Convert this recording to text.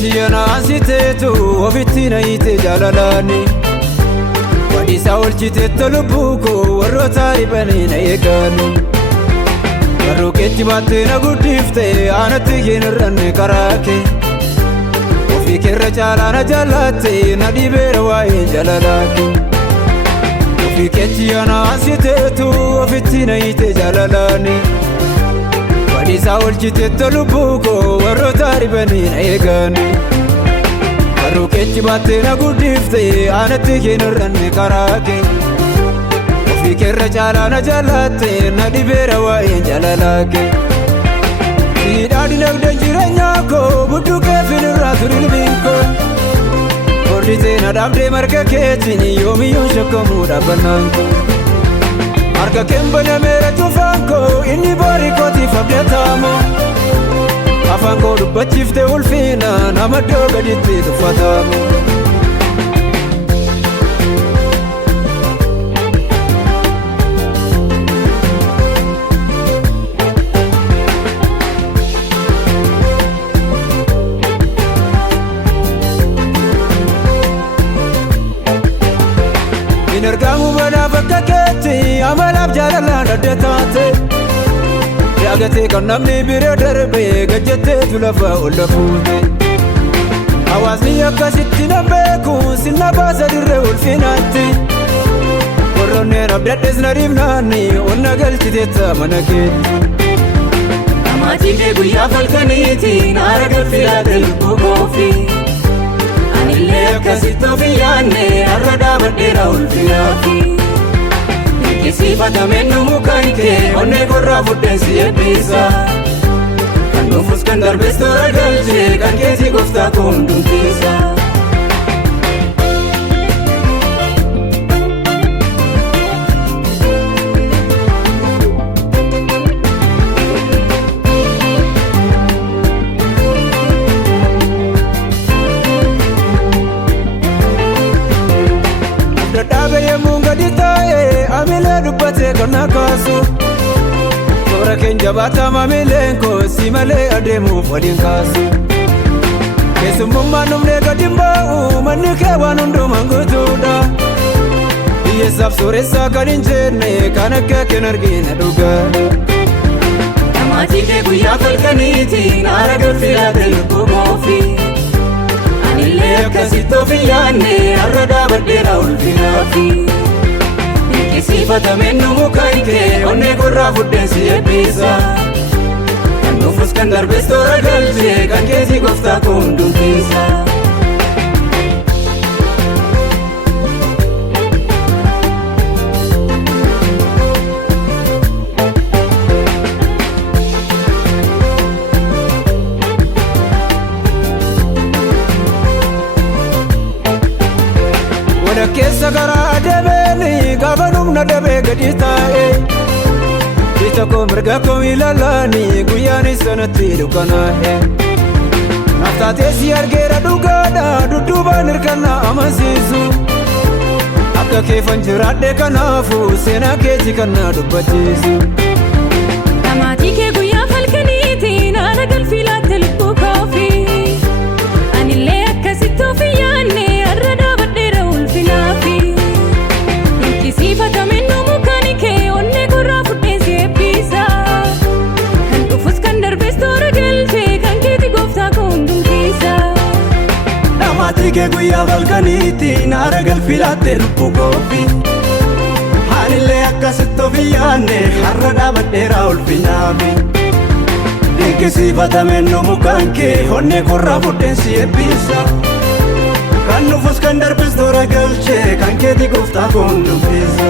keetti yanaasiteetu ofitti na hiite jaalalaani Wadiisa olchiteetto lubbuu koo warroota dhibanii na eegaani Garuu keetti baattee na guddifte aanatti hin irranne karaa kee Ofii keerra caalaa na jaalatte na dhibeera waa'ee jaalalaa kee Ofii keetti yanaasiteetu ofitti na hiite jaalalaani Wadiisa olchiteetto lubbuu koo warroota dhibanii na eegaani Garuu keetti baattee na guddifte aanatti hin irranne karaa kee Ofii keerra caalaa na jaalatte na dhibeera waa'ee jaalalaa kee Siidhaa dinagdeen jireenyaa koo budduuqee finirraa ture ilbiin koo Horditee na dhaabdee marga keetiin yoomiyyuun shakkamuu dhaabbannaan koo Harka keen banameera cufaan koo inni baarii kootiif abdataamoo Afaan koo dubbachiiftee ulfina nama iddoo gaditti tuffatamu Hin argamu banaaf akka keetti amalaaf jaalalaan adda taate Yagatee kan namni bira darbee gajjatteetu lafa olla fuute Hawaasni akkasitti na beeku sinna baasa dirree ulfinaatti Warroonneen abdadhes na dhibnaanni onna galchiteetta mana keetti Namaatii kee guyyaa falkaniitiin aara galfilaate lubbuu koofi Anillee akkasitti of hin yaanne har'a dhaabadheera ulfinaafi Kisiifatameen numu kan kee onnee korraa fuddeen si eebbisa Kan dhufus kan darbees toora galchee kan keetii gooftaa koo hundumtiisa Dadhaabe yemmuun gadi taa'ee amilee dubbatee kan na kaasu Toora keen jabaataa mamileen koo si malee adeemuuf waliin kaasu Keessummummaan dhumnee gadi hin baa'u manni kee waan hundumaan guutuudha Hiyyeessaaf sooressaa kan hin jenne kan akka keen argina dhugaadha Namaatii kee guyyaa falkaniitiin aara galfilaate lubbuu koofi Anillee akkasitti of hin yaanne har'a dhaabadheera ulfinaafi Kisiifatameen numu kan kee onnee korraa fuddeen si eebbisa Kan dhufus kan darbees toora galchee kan keetii gooftaa koo hundumtiisa Keessa garaa adeemeeni gaafa numna dabee gadi taa'e Bita koo mirga koo ilaalaani guyyaanis sanatti dukkanaa'e Naaf taatee si argeera dhugaadha dudduubaan hirkannaa amansiisu Akka keefan jiraadhe kanaafu seenaa keetii kan na dubbachiisu Namaatii kee guyyaa falkaniitiin aara galfilaate lubbuu koofi Anillee akkasitti of hin yaanne har'a dhaabadheera ulfinaafi Kisiifatameen numu kan kee onnee korraa fuddeen si eebbisa Kan dhufus kan darbees toora galchee kan keetii gooftaa koo hundumtiisa Namaatii kee guyyaa falkaniitiin aara galfilaate lubbuu koofi Anillee akkasitti of hin yaanne har'a dhaabadheera ulfinaafi Kisiifatameen numu kan kee onnee korraa fuddeen si eebbisa Kan dhufus kan darbees toora galchee kan keetii gooftaa koo hundumtiisa